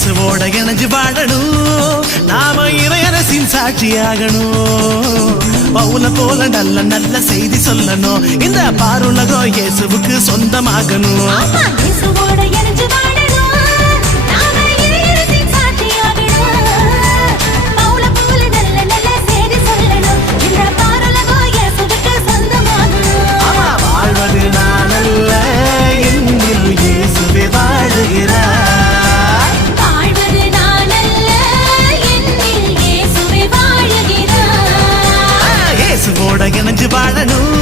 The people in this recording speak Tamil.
இயேசுவோட இணைஞ்சு வாழணும் நாம இறையரசின் சாட்சியாகணும் பவுல போல நல்ல நல்ல செய்தி சொல்லணும் இந்த பாருலகம் இயேசுவுக்கு சொந்தமாகணும் இயேசுவோட இணைஞ்சு வாழணும்.